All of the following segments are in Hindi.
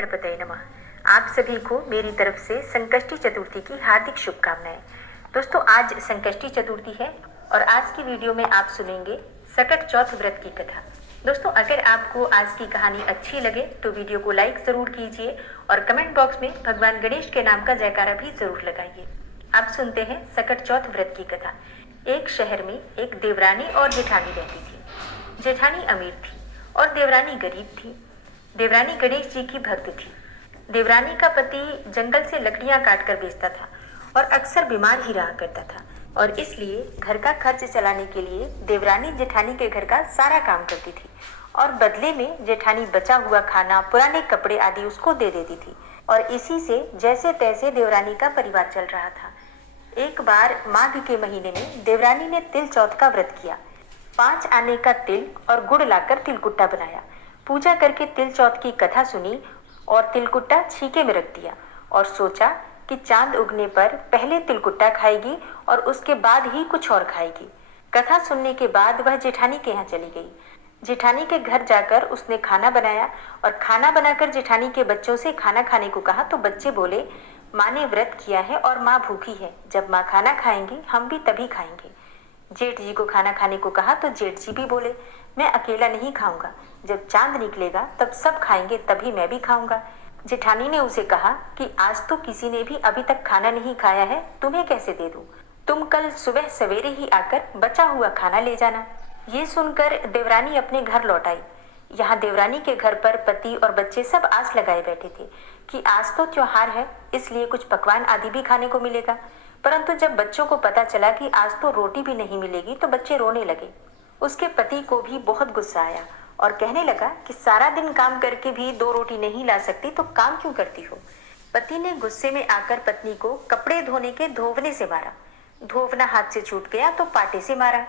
गणपतये नमः। आप सभी को मेरी तरफ से संकष्टी चतुर्थी की हार्दिक शुभकामनाएं। दोस्तों, आज संकष्टी चतुर्थी है और आज की वीडियो में आप सुनेंगे सकट चौथ व्रत की कथा। दोस्तों, अगर आपको आज की कहानी अच्छी लगे तो वीडियो को लाइक जरूर कीजिए और कमेंट बॉक्स में भगवान गणेश के नाम का जयकारा भी जरूर लगाइए। आप सुनते हैं सकट चौथ व्रत की कथा। एक शहर में एक देवरानी और जेठानी रहती थी। जेठानी अमीर थी और देवरानी गरीब थी। देवरानी गणेश जी की भक्त थी। देवरानी का पति जंगल से लकड़ियां काट कर बेचता था और अक्सर बीमार ही रहा करता था और इसलिए घर का खर्च चलाने के लिए देवरानी जेठानी के घर का सारा काम करती थी और बदले में जेठानी बचा हुआ खाना, पुराने कपड़े आदि उसको दे देती थी और इसी से जैसे तैसे देवरानी का परिवार चल रहा था। एक बार माघ के महीने में देवरानी ने तिल चौथ का व्रत किया। 5 आने का तिल और गुड़ लाकर तिलकुट्टा बनाया। पूजा करके तिल चौथ की कथा सुनी और तिलकुट्टा छीके में रख दिया और सोचा कि चांद उगने पर पहले तिलकुट्टा खाएगी और उसके बाद ही कुछ और खाएगी। कथा सुनने के बाद वह जेठानी के यहाँ चली गई। जेठानी के घर जाकर उसने खाना बनाया और खाना बनाकर जेठानी के बच्चों से खाना खाने को कहा तो बच्चे बोले, माँ ने व्रत किया है और माँ भूखी है, जब माँ खाना खाएंगी हम भी तभी खाएंगे। जेठ जी को खाना खाने को कहा तो जेठ जी भी बोले, मैं अकेला नहीं खाऊंगा, जब चांद निकलेगा तब सब खाएंगे तभी मैं भी खाऊंगा। जेठानी ने उसे कहा कि आज तो किसी ने भी अभी तक खाना नहीं खाया है, तुम्हें कैसे दे दूं? तुम कल सुबह सवेरे ही आकर बचा हुआ खाना ले जाना। ये सुनकर देवरानी अपने घर लौट आई। यहाँ देवरानी के घर पर पति और बच्चे सब आस लगाए बैठे थे कि आज तो त्योहार है, इसलिए कुछ पकवान आदि भी खाने को मिलेगा। परंतु जब बच्चों को पता चला कि आज तो रोटी भी नहीं मिलेगी तो बच्चे रोने लगे। उसके पति को भी बहुत गुस्सा आया और कहने लगा कि सारा दिन काम करके भी 2 रोटी नहीं ला सकती तो काम क्यों करती हो। पति ने गुस्से में आकर पत्नी को कपड़े धोने के धोवने से मारा। धोवना हाथ से छूट गया तो पाटे से मारा।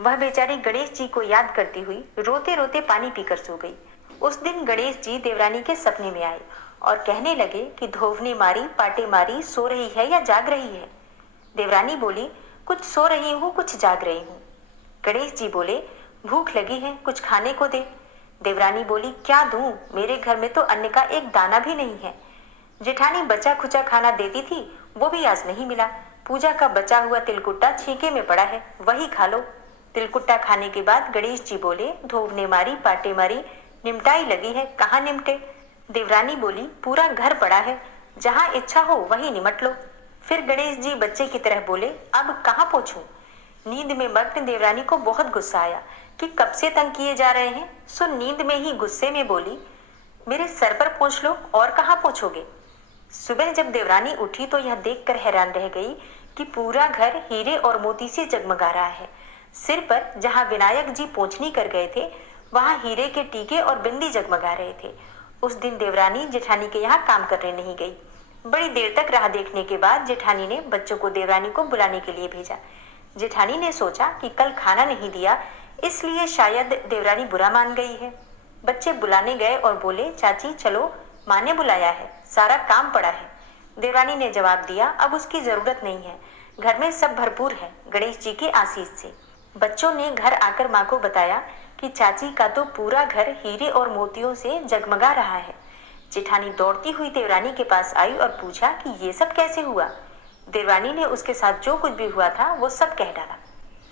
वह बेचारी गणेश जी को याद करती हुई रोते रोते पानी पीकर सो गई। उस दिन गणेश जी देवरानी के सपने में आए और कहने लगे कि धोवने मारी, पाटे मारी, सो रही है या जाग रही है। देवरानी बोली, कुछ सो रही हूँ, कुछ जाग रही हूँ। गणेश जी बोले, भूख लगी है, कुछ खाने को दे। देवरानी बोली, क्या दूं, मेरे घर में तो अन्न का एक दाना भी नहीं है। जेठानी बचा खुचा खाना देती थी, वो भी आज नहीं मिला। पूजा का बचा हुआ तिलकुट्टा छीके में पड़ा है, वही खा लो। तिलकुट्टा खाने के बाद गणेश जी बोले, धोवने मारी, पाटे मारी, निमटाई लगी है, कहाँ निमटे। देवरानी बोली, पूरा घर पड़ा है, जहाँ इच्छा हो वही निमट लो। फिर गणेश जी बच्चे की तरह बोले, अब कहाँ पोंछूं। नींद में मग्न देवरानी को बहुत गुस्सा आया कि कब से तंग किए जा रहे हैं। सो नींद में ही गुस्से में बोली, मेरे सर पर पोंछ लो, और कहाँ पोंछोगे। सुबह जब देवरानी उठी तो यह देखकर हैरान रह गई कि पूरा घर हीरे और मोती से जगमगा रहा है। सिर पर जहाँ विनायक जी पोंछनी कर गए थे वहां हीरे के टीके और बिंदी जगमगा रहे थे। उस दिन देवरानी जेठानी के यहाँ काम करने नहीं गई। बड़ी देर तक राह देखने के बाद जेठानी ने बच्चों को देवरानी को बुलाने के लिए भेजा। जेठानी ने सोचा कि कल खाना नहीं दिया इसलिए शायद देवरानी बुरा मान गई है। बच्चे बुलाने गए और बोले, चाची चलो, माँ ने बुलाया है, सारा काम पड़ा है। देवरानी ने जवाब दिया, अब उसकी जरूरत नहीं है, घर में सब भरपूर है, गणेश जी के आशीष से। बच्चों ने घर आकर माँ को बताया कि चाची का तो पूरा घर हीरे और मोतियों से जगमगा रहा है। जेठानी दौड़ती हुई देवरानी के पास आई और पूछा कि ये सब कैसे हुआ। देवरानी ने उसके साथ जो कुछ भी हुआ था वो सब कह डाला।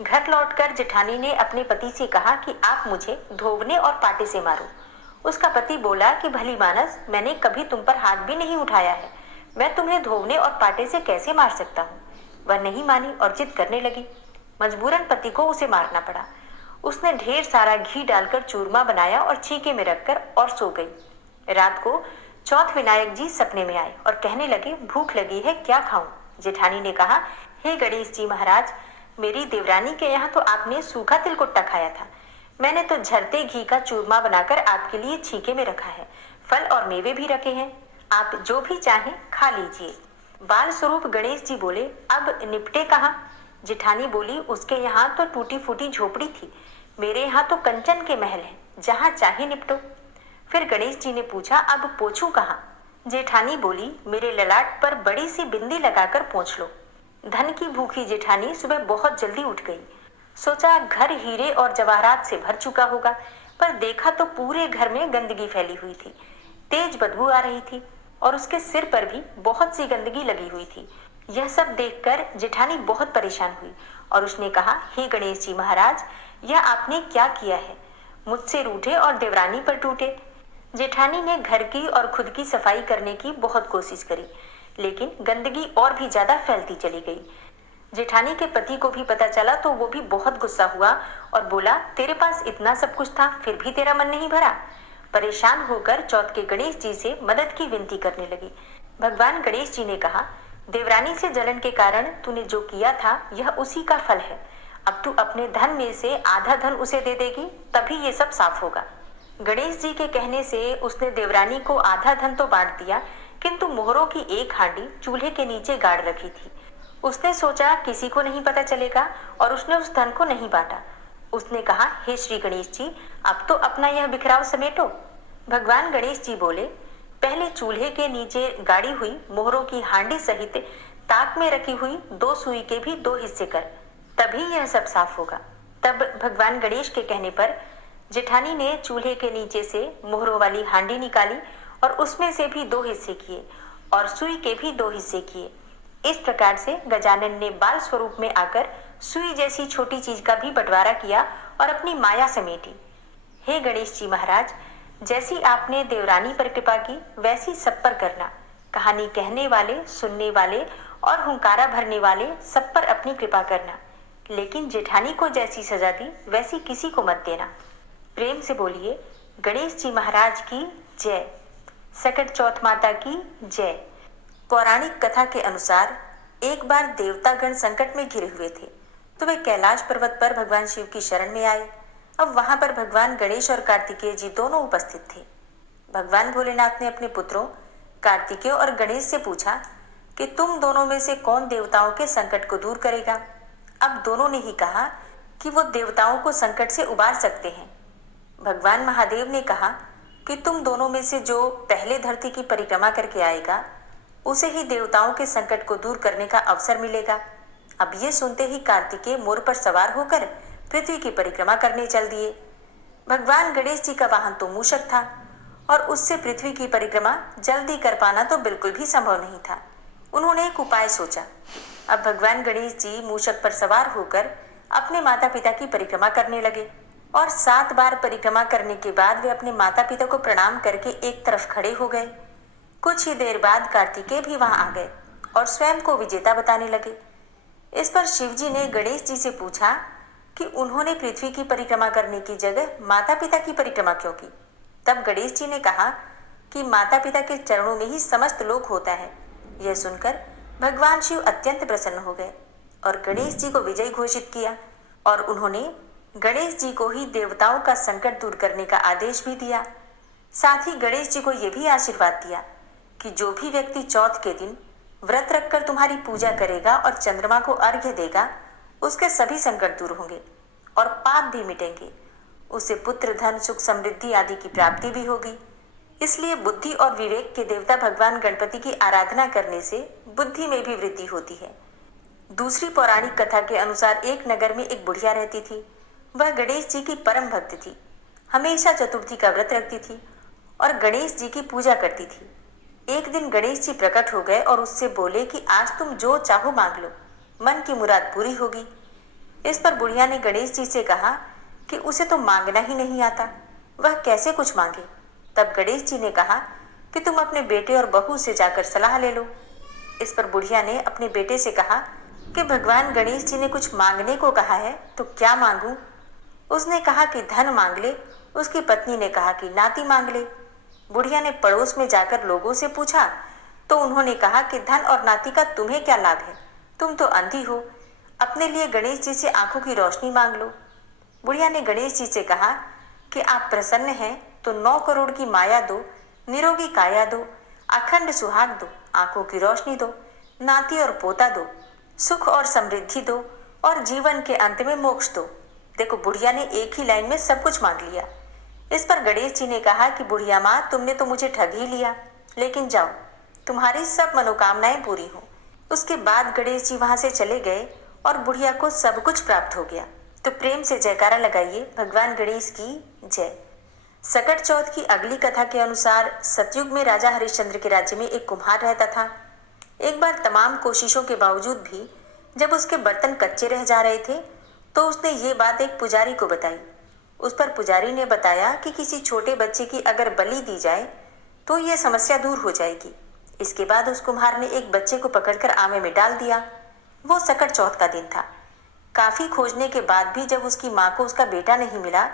घर लौटकर जेठानी ने अपने पति से कहा कि आप मुझे धोवने और पाटे से मारो। उसका पति बोला कि भली मानस, मैंने कभी तुम पर हाथ भी नहीं उठाया है, मैं तुम्हें धोवने और पाटे से कैसे मार सकता हूँ। वह नहीं मानी और जिद करने लगी। मजबूरन पति को उसे मारना पड़ा। उसने ढेर सारा घी डालकर चूरमा बनाया और छीके में रखकर और सो गई। रात को चौथ विनायक जी सपने में आए और कहने लगे, भूख लगी है, क्या खाऊं। जेठानी ने कहा, हे गणेश जी महाराज, मेरी देवरानी के यहाँ तो आपने सूखा तिलकुट्टा खाया था, मैंने तो झरते घी का चूरमा बनाकर आपके लिए छीके में रखा है, फल और मेवे भी रखे हैं, आप जो भी चाहें खा लीजिए। बाल स्वरूप गणेश जी बोले, अब निपटे कहाँ। जेठानी बोली, उसके यहाँ तो टूटी फूटी झोपड़ी थी, मेरे यहाँ तो कंचन के महल है, जहाँ चाहे निपटो। फिर गणेश जी ने पूछा, अब पोछूं कहाँ। जेठानी बोली, मेरे ललाट पर बड़ी सी बिंदी लगाकर पोंछ लो। धन की भूखी जेठानी सुबह बहुत जल्दी उठ गई। सोचा घर हीरे और जवाहरात से भर चुका होगा, पर देखा तो पूरे घर में गंदगी फैली हुई थी। तेज बदबू आ रही थी और उसके सिर पर भी बहुत सी गंदगी लगी हुई थी। यह सब देखकर जेठानी बहुत परेशान हुई और उसने कहा, हे गणेश जी महाराज, यह आपने क्या किया है? मुझसे रूठे और देवरानी पर टूटे। जेठानी ने घर की और खुद की सफाई करने की बहुत कोशिश करी, लेकिन गंदगी और भी ज्यादा फैलती चली गई। जेठानी के पति को भी पता चला तो वो भी बहुत गुस्सा हुआ और बोला, तेरे पास इतना सब कुछ था फिर भी तेरा मन नहीं भरा? परेशान होकर चौथ के गणेश जी से मदद की विनती करने लगी। भगवान गणेश जी ने कहा, देवरानी से जलन के कारण तूने जो किया था यह उसी का फल है। अब तू अपने धन में से आधा धन उसे दे देगी, तभी ये सब साफ होगा। गणेश जी के कहने से उसने देवरानी को आधा धन तो बांट दिया, किंतु मोहरों की एक हांडी चूल्हे के नीचे गाड़ रखी थी। उसने सोचा किसी को नहीं पता चलेगा और उसने उस धन को नहीं बांटा। उसने कहा, हे श्री गणेश जी, अब तो अपना यह बिखराव समेटो। भगवान गणेश जी बोले, पहले चूल्हे के नीचे गाड़ी हुई मोहरों की हांडी सहित ताक में रखी हुई 2 सुई के भी 2 हिस्से कर, तभी यह सब साफ होगा। तब भगवान गणेश के कहने पर जेठानी ने चूल्हे के नीचे से मोहरों वाली हांडी निकाली और उसमें से भी 2 हिस्से किए और सुई के भी 2 हिस्से किए। इस प्रकार से गजानन ने बाल स्वरूप में आकर सुई जैसी छोटी चीज का भी बंटवारा किया और अपनी माया समेटी। हे गणेश जी महाराज, जैसी आपने देवरानी पर कृपा की वैसी सब पर करना। कहानी कहने वाले, सुनने वाले और हुंकारा भरने वाले सब पर अपनी कृपा करना, लेकिन जेठानी को जैसी सजा दी वैसी किसी को मत देना। प्रेम से बोलिए, गणेश जी महाराज की जय। सकट चौथ माता की जय। पौराणिक कथा के अनुसार एक बार देवतागण संकट में घिरे हुए थे तो वे कैलाश पर्वत पर भगवान शिव की शरण में आए। अब वहां पर भगवान गणेश और कार्तिकेय जी दोनों उपस्थित थे। भगवान भोलेनाथ ने अपने पुत्रों कार्तिकेय और गणेश से पूछा कि तुम दोनों में से कौन देवताओं के संकट को दूर करेगा। अब दोनों ने ही कहा कि वो देवताओं को संकट से उबार सकते हैं। भगवान महादेव ने कहा कि तुम दोनों में से जो पहले धरती की परिक्रमा करके आएगा उसे ही देवताओं के संकट को दूर करने का अवसर मिलेगा। अब ये सुनते ही कार्तिकेय मोर पर सवार होकर पृथ्वी की परिक्रमा करने चल दिए। भगवान गणेश जी का वाहन तो मूषक था और उससे पृथ्वी की परिक्रमा जल्दी कर पाना तो बिल्कुल भी संभव नहीं था। उन्होंने एक उपाय सोचा। अब भगवान गणेश जी मूषक पर सवार होकर अपने माता पिता की परिक्रमा करने लगे और 7 बार परिक्रमा करने के बाद वे अपने माता पिता को प्रणाम करके एक तरफ खड़े हो गए। कुछ ही देर बाद कार्तिकेय भी वहां आ गए और स्वयं को विजेता बताने लगे। इस पर शिवजी ने गणेश जी से पूछा कि उन्होंने पृथ्वी की परिक्रमा करने की जगह माता पिता की परिक्रमा क्यों की। तब गणेश जी ने कहा कि माता पिता के चरणों में ही समस्त लोक होता है। यह सुनकर भगवान शिव अत्यंत प्रसन्न हो गए और गणेश जी को विजयी घोषित किया और उन्होंने गणेश जी को ही देवताओं का संकट दूर करने का आदेश भी दिया। साथ ही गणेश जी को यह भी आशीर्वाद दिया कि जो भी व्यक्ति चौथ के दिन व्रत रखकर तुम्हारी पूजा करेगा और चंद्रमा को अर्घ्य देगा उसके सभी संकट दूर होंगे और पाप भी मिटेंगे। उसे पुत्र, धन, सुख, समृद्धि आदि की प्राप्ति भी होगी। इसलिए बुद्धि और विवेक के देवता भगवान गणपति की आराधना करने से बुद्धि में भी वृद्धि होती है। दूसरी पौराणिक कथा के अनुसार एक नगर में एक बुढ़िया रहती थी। वह गणेश जी की परम भक्त थी। हमेशा चतुर्थी का व्रत रखती थी और गणेश जी की पूजा करती थी। एक दिन गणेश जी प्रकट हो गए और उससे बोले कि आज तुम जो चाहो मांग लो, मन की मुराद पूरी होगी। इस पर बुढ़िया ने गणेश जी से कहा कि उसे तो मांगना ही नहीं आता, वह कैसे कुछ मांगे। तब गणेश जी ने कहा कि तुम अपने बेटे और बहू से जाकर सलाह ले लो। इस पर बुढ़िया ने अपने बेटे से कहा कि भगवान गणेश जी ने कुछ मांगने को कहा है तो क्या मांगूं। उसने कहा कि धन मांग ले। उसकी पत्नी ने कहा कि नाती मांग ले। बुढ़िया ने पड़ोस में जाकर लोगों से पूछा तो उन्होंने कहा कि धन और नाती का तुम्हें क्या लाभ है, तुम तो अंधी हो, अपने लिए गणेश जी से आंखों की रोशनी मांग लो। बुढ़िया ने गणेश जी से कहा कि आप प्रसन्न हैं तो 9 करोड़ की माया दो, निरोगी काया दो, अखंड सुहाग दो, आंखों की रोशनी दो, नाती और पोता दो, सुख और समृद्धि दो और जीवन के अंत में मोक्ष दो। देखो, बुढ़िया ने एक ही लाइन में सब कुछ मांग लिया। इस पर गणेश जी ने कहा कि बुढ़िया माँ, तुमने तो मुझे ठग ही लिया, लेकिन जाओ, तुम्हारी सब मनोकामनाएं पूरी हो। उसके बाद गणेश जी वहां से चले गए और बुढ़िया को सब कुछ प्राप्त हो गया। तो प्रेम से जयकारा लगाइए भगवान गणेश की जय। सकट चौथ की अगली कथा के अनुसार सतयुग में राजा हरिश्चंद्र के राज्य में एक कुम्हार रहता था। एक बार तमाम कोशिशों के बावजूद भी जब उसके बर्तन कच्चे रह जा रहे थे तो उसने ये बात एक पुजारी को बताई। उस पर पुजारी ने बताया कि किसी छोटे बच्चे की अगर बलि दी जाए तो यह समस्या दूर हो जाएगी। इसके बाद उस कुम्हार ने एक बच्चे को पकड़कर आमे में डाल दिया। वो सकट चौथ का दिन था। काफी खोजने के बाद भी जब उसकी माँ को उसका बेटा नहीं मिला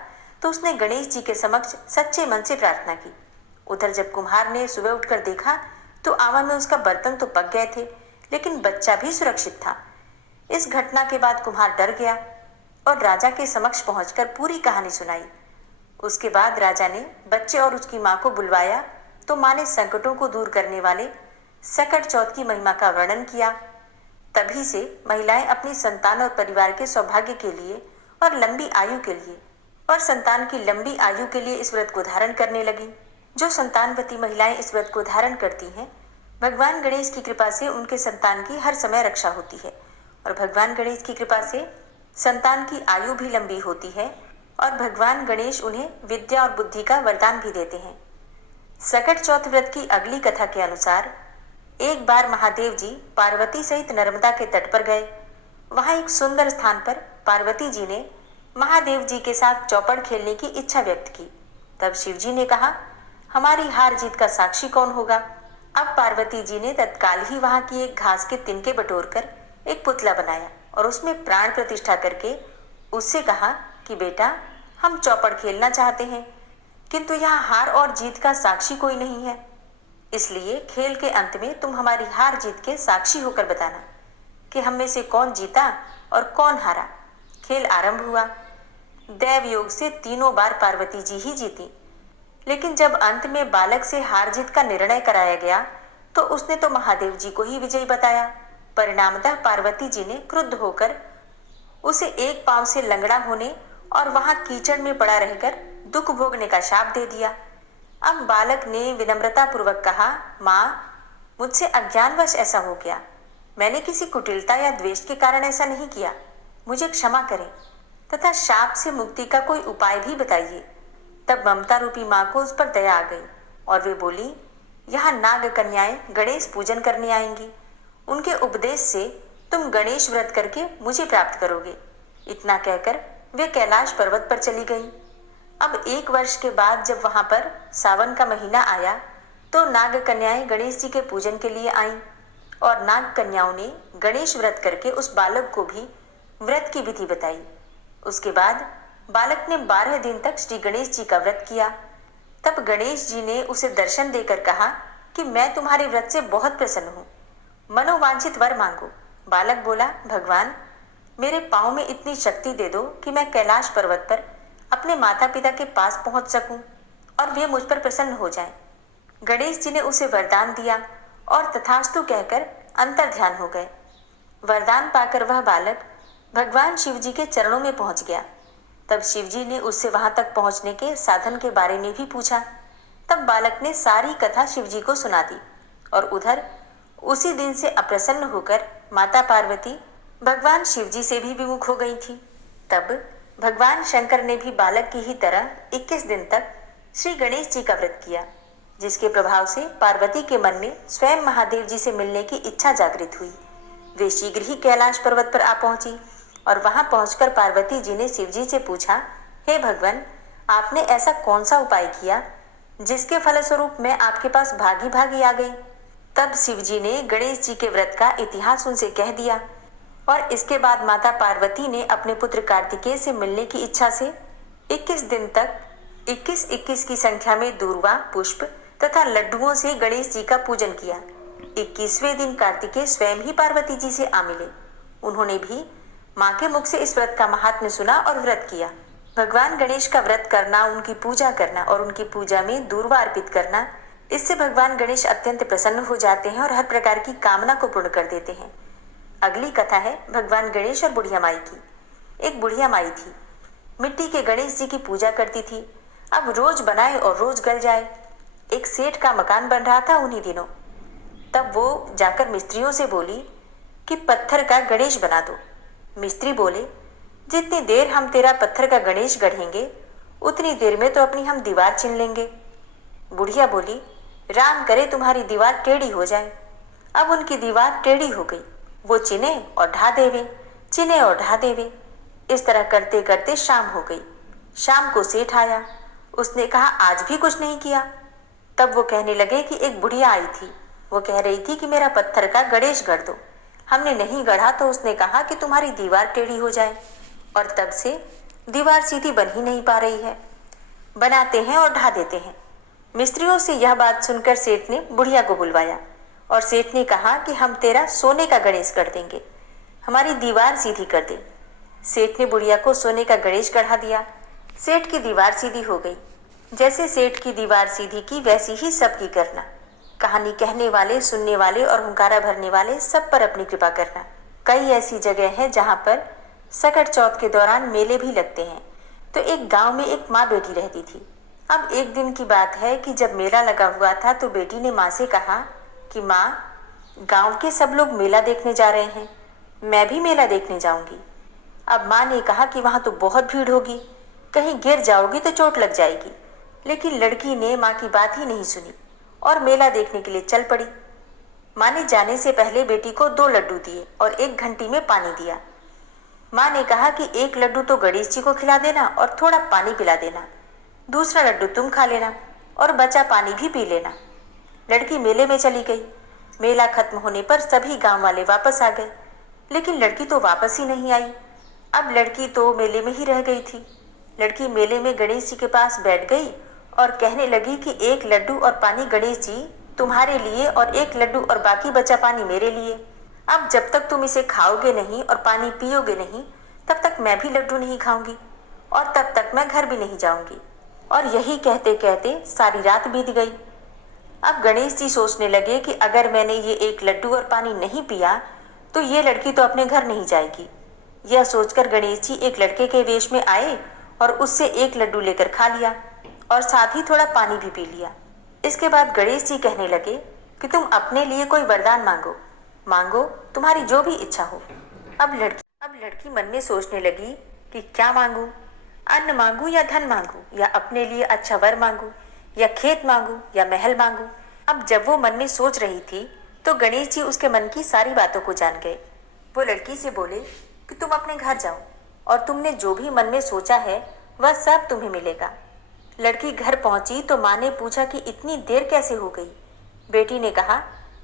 तो उसने गणेश जी के समक्ष सच्चे मन से प्रार्थना की। उधर जब कुम्हार ने सुबह उठकर देखा तो आवा में उसका बर्तन तो पक गए थे, लेकिन बच्चा भी सुरक्षित था। इस घटना के बाद कुम्हार डर गया और राजा के समक्ष पहुंचकर पूरी कहानी सुनाई। उसके बाद राजा ने बच्चे और उसकी माँ को बुलवाया तो माँ ने संकटों को दूर करने वाले सकट चौथ की महिमा का वर्णन किया। तभी से महिलाएं अपनी संतान और परिवार के सौभाग्य के लिए और लंबी आयु के लिए और संतान की लंबी आयु के लिए इस व्रत को धारण करने लगी। जो संतानवती महिलाएं इस व्रत को धारण करती हैं, भगवान गणेश की कृपा से उनके संतान की हर समय रक्षा होती है और भगवान गणेश की कृपा से संतान की आयु भी लंबी होती है और भगवान गणेश उन्हें विद्या और बुद्धि का वरदान भी देते हैं। सकट चौथ व्रत की अगली कथा के अनुसार एक बार महादेव जी पार्वती सहित नर्मदा के तट पर गए। वहां एक सुंदर स्थान पर पार्वती जी ने महादेव जी के साथ चौपड़ खेलने की इच्छा व्यक्त की। तब शिव जी ने कहा, हमारी हार जीत का साक्षी कौन होगा? अब पार्वती जी ने तत्काल ही वहां की एक घास के तिनके बटोरकर एक पुतला बनाया और उसमें प्राण प्रतिष्ठा करके उससे कहा कि बेटा, हम चौपड़ खेलना चाहते हैं, किंतु यहाँ हार और जीत का साक्षी कोई नहीं है, इसलिए खेल के अंत में तुम हमारी हार जीत के साक्षी होकर बताना कि हम में से कौन जीता और कौन हारा। खेल आरंभ हुआ। दैव योग से तीनों बार पार्वती जी ही जीती, लेकिन जब अंत में बालक से हार जीत का निर्णय कराया गया तो उसने तो महादेव जी को ही विजयी बताया। परिणामतः पार्वती जी ने क्रुद्ध होकर उसे एक पांव से लंगड़ा होने और वहां कीचड़ में पड़ा रहकर दुख भोगने का शाप दे दिया। अब बालक ने विनम्रता पूर्वक कहा, माँ, मुझसे अज्ञानवश ऐसा हो गया। मैंने किसी कुटिलता या द्वेष के कारण ऐसा नहीं किया। मुझे क्षमा करें तथा शाप से मुक्ति का कोई उपाय भी बताइए। तब ममता रूपी माँ को उस पर दया आ गई और वे बोली, यहाँ नाग कन्याएं गणेश पूजन करने आएंगी। उनके उपदेश से तुम गणेश व्रत करके मुझे प्राप्त करोगे। इतना कहकर वे कैलाश पर्वत पर चली गई। अब 1 वर्ष के बाद जब वहां पर सावन का महीना आया तो नाग कन्याएं गणेश जी के पूजन के लिए आईं और नाग कन्याओं ने गणेश व्रत करके उस बालक को भी व्रत की विधि बताई। उसके बाद बालक ने 12 दिन तक श्री गणेश जी का व्रत किया। तब गणेश जी ने उसे दर्शन देकर कहा कि मैं तुम्हारे व्रत से बहुत प्रसन्न हूँ, मनोवांछित वर मांगो। बालक बोला, भगवान, मेरे पाँव में इतनी शक्ति दे दो कि मैं कैलाश पर्वत पर अपने माता पिता के पास पहुंच सकूं और वे मुझ पर प्रसन्न हो जाएं। गणेश जी ने उसे वरदान दिया और तथास्तु कहकर अंतर ध्यान हो गए। वरदान पाकर वह बालक भगवान शिव जी के चरणों में पहुंच गया। तब शिव जी ने उससे वहां तक पहुंचने के साधन के बारे में भी पूछा। तब बालक ने सारी कथा शिव जी को सुना दी और उधर उसी दिन से अप्रसन्न होकर माता पार्वती भगवान शिव जी से भी विमुख हो गई थी। तब भगवान शंकर ने भी बालक की ही तरह 21 दिन तक श्री गणेश जी का व्रत किया, जिसके प्रभाव से पार्वती के मन में स्वयं महादेव जी से मिलने की इच्छा जागृत हुई। वे शीघ्र ही कैलाश पर्वत पर आ पहुंची और वहां पहुंचकर पार्वती जी ने शिव जी से पूछा, हे भगवान, आपने ऐसा कौन सा उपाय किया जिसके फलस्वरूप मैं आपके पास भागी भागी आ गई? तब शिव जी ने गणेश जी के व्रत का इतिहास उनसे कह दिया और इसके बाद माता पार्वती ने अपने पुत्र कार्तिकेय से मिलने की इच्छा से 21 दिन तक 21-21 की संख्या में दूर्वा, पुष्प तथा लड्डुओं से गणेश जी का पूजन किया। 21वें दिन कार्तिकेय स्वयं ही पार्वती जी से आ मिले। उन्होंने भी माँ के मुख से इस व्रत का महात्म्य सुना और व्रत किया। भगवान गणेश का व्रत करना, उनकी पूजा करना और उनकी पूजा में दूर्वा अर्पित करना, इससे भगवान गणेश अत्यंत प्रसन्न हो जाते हैं और हर प्रकार की कामना को पूर्ण कर देते हैं। अगली कथा है भगवान गणेश और बुढ़िया माई की। एक बुढ़िया माई थी, मिट्टी के गणेश जी की पूजा करती थी। अब रोज बनाए और रोज गल जाए। एक सेठ का मकान बन रहा था उन्हीं दिनों। तब वो जाकर मिस्त्रियों से बोली कि पत्थर का गणेश बना दो। मिस्त्री बोले, जितनी देर हम तेरा पत्थर का गणेश गढ़ेंगे उतनी देर में तो अपनी हम दीवार छीन लेंगे। बुढ़िया बोली, राम करे तुम्हारी दीवार टेढ़ी हो जाए। अब उनकी दीवार टेढ़ी हो गई। वो चिने और ढा देवे, चिने और ढा देवे। इस तरह करते करते शाम हो गई। शाम को सेठ आया। उसने कहा, आज भी कुछ नहीं किया। तब वो कहने लगे कि एक बुढ़िया आई थी। वो कह रही थी कि मेरा पत्थर का गणेश गढ़ दो। हमने नहीं गढ़ा तो उसने कहा कि तुम्हारी दीवार टेढ़ी हो जाए, और तब से दीवार सीधी बन ही नहीं पा रही है। बनाते हैं और ढा देते हैं। मिस्त्रियों से यह बात सुनकर सेठ ने बुढ़िया को बुलवाया और सेठ ने कहा कि हम तेरा सोने का गणेश कर देंगे, हमारी दीवार सीधी कर दे। सेठ ने बुढ़िया को सोने का गणेश गढ़ा दिया। सेठ की दीवार सीधी हो गई। जैसे सेठ की दीवार सीधी की वैसी ही सबकी करना। कहानी कहने वाले, सुनने वाले और हुंकारा भरने वाले सब पर अपनी कृपा करना। कई ऐसी जगह है जहाँ पर सकट चौथ के दौरान मेले भी लगते हैं। तो एक गांव में एक माँ बेटी रहती थी। अब एक दिन की बात है कि जब मेला लगा हुआ था तो बेटी ने माँ से कहा कि माँ, गांव के सब लोग मेला देखने जा रहे हैं, मैं भी मेला देखने जाऊंगी। अब माँ ने कहा कि वहाँ तो बहुत भीड़ होगी, कहीं गिर जाओगी तो चोट लग जाएगी। लेकिन लड़की ने माँ की बात ही नहीं सुनी और मेला देखने के लिए चल पड़ी। माँ ने जाने से पहले बेटी को 2 लड्डू दिए और 1 घंटी में पानी दिया। माँ ने कहा कि 1 लड्डू तो गणेश जी को खिला देना और थोड़ा पानी पिला देना, दूसरा लड्डू तुम खा लेना और बचा पानी भी पी लेना। लड़की मेले में चली गई। मेला खत्म होने पर सभी गांव वाले वापस आ गए, लेकिन लड़की तो वापस ही नहीं आई। अब लड़की तो मेले में ही रह गई थी। लड़की मेले में गणेश जी के पास बैठ गई और कहने लगी कि 1 लड्डू और पानी गणेश जी तुम्हारे लिए और 1 लड्डू और बाकी बचा पानी मेरे लिए। अब जब तक तुम इसे खाओगे नहीं और पानी पियोगे नहीं, तब तक मैं भी लड्डू नहीं खाऊंगी और तब तक मैं घर भी नहीं जाऊंगी। और यही कहते कहते सारी रात बीत गई। अब गणेश जी सोचने लगे कि अगर मैंने ये 1 लड्डू और पानी नहीं पिया तो ये लड़की तो अपने घर नहीं जाएगी। यह सोचकर गणेश जी एक लड़के के वेश में आए और उससे 1 लड्डू लेकर खा लिया और साथ ही थोड़ा पानी भी पी लिया। इसके बाद गणेश जी कहने लगे कि तुम अपने लिए कोई वरदान मांगो, मांगो तुम्हारी जो भी इच्छा हो। अब लड़की मन में सोचने लगी कि क्या मांगू, अन्न मांगू या धन मांगू या अपने लिए अच्छा वर मांगू या खेत मांगू या महल मांगू। अब जब वो मन में सोच रही थी तो गणेश जी उसके मन की सारी बातों को जान गए। वो लड़की से बोले कि तुम अपने घर जाओ और तुमने जो भी मन में सोचा है वह सब तुम्हें मिलेगा। लड़की घर पहुंची तो माँ ने पूछा कि इतनी देर कैसे हो गई। बेटी ने कहा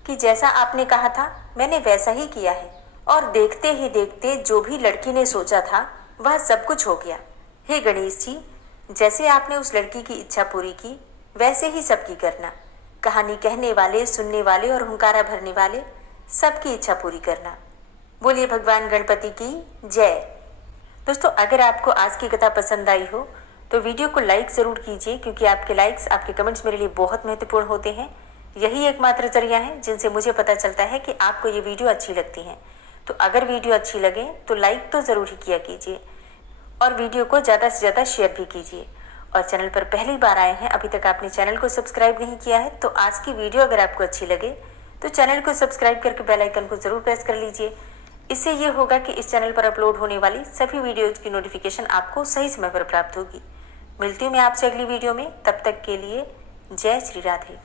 कि जैसा आपने कहा था मैंने वैसा ही किया है, और देखते ही देखते जो भी लड़की ने सोचा था वह सब कुछ हो गया। हे गणेश जी, जैसे आपने उस लड़की की इच्छा पूरी की वैसे ही सबकी करना। कहानी कहने वाले, सुनने वाले और हुंकारा भरने वाले सबकी इच्छा पूरी करना। बोलिए भगवान गणपति की जय। दोस्तों, अगर आपको आज की कथा पसंद आई हो तो वीडियो को लाइक ज़रूर कीजिए, क्योंकि आपके लाइक्स, आपके कमेंट्स मेरे लिए बहुत महत्वपूर्ण होते हैं। यही एकमात्र जरिया है जिनसे मुझे पता चलता है कि आपको ये वीडियो अच्छी लगती है। तो अगर वीडियो अच्छी लगे तो लाइक तो ज़रूर ही किया कीजिए और वीडियो को ज़्यादा से ज़्यादा शेयर भी कीजिए। और चैनल पर पहली बार आए हैं, अभी तक आपने चैनल को सब्सक्राइब नहीं किया है, तो आज की वीडियो अगर आपको अच्छी लगे तो चैनल को सब्सक्राइब करके बेल आइकन को ज़रूर प्रेस कर लीजिए। इससे ये होगा कि इस चैनल पर अपलोड होने वाली सभी वीडियोज़ की नोटिफिकेशन आपको सही समय पर प्राप्त होगी। मिलती हूँ मैं आपसे अगली वीडियो में, तब तक के लिए जय श्री राधे।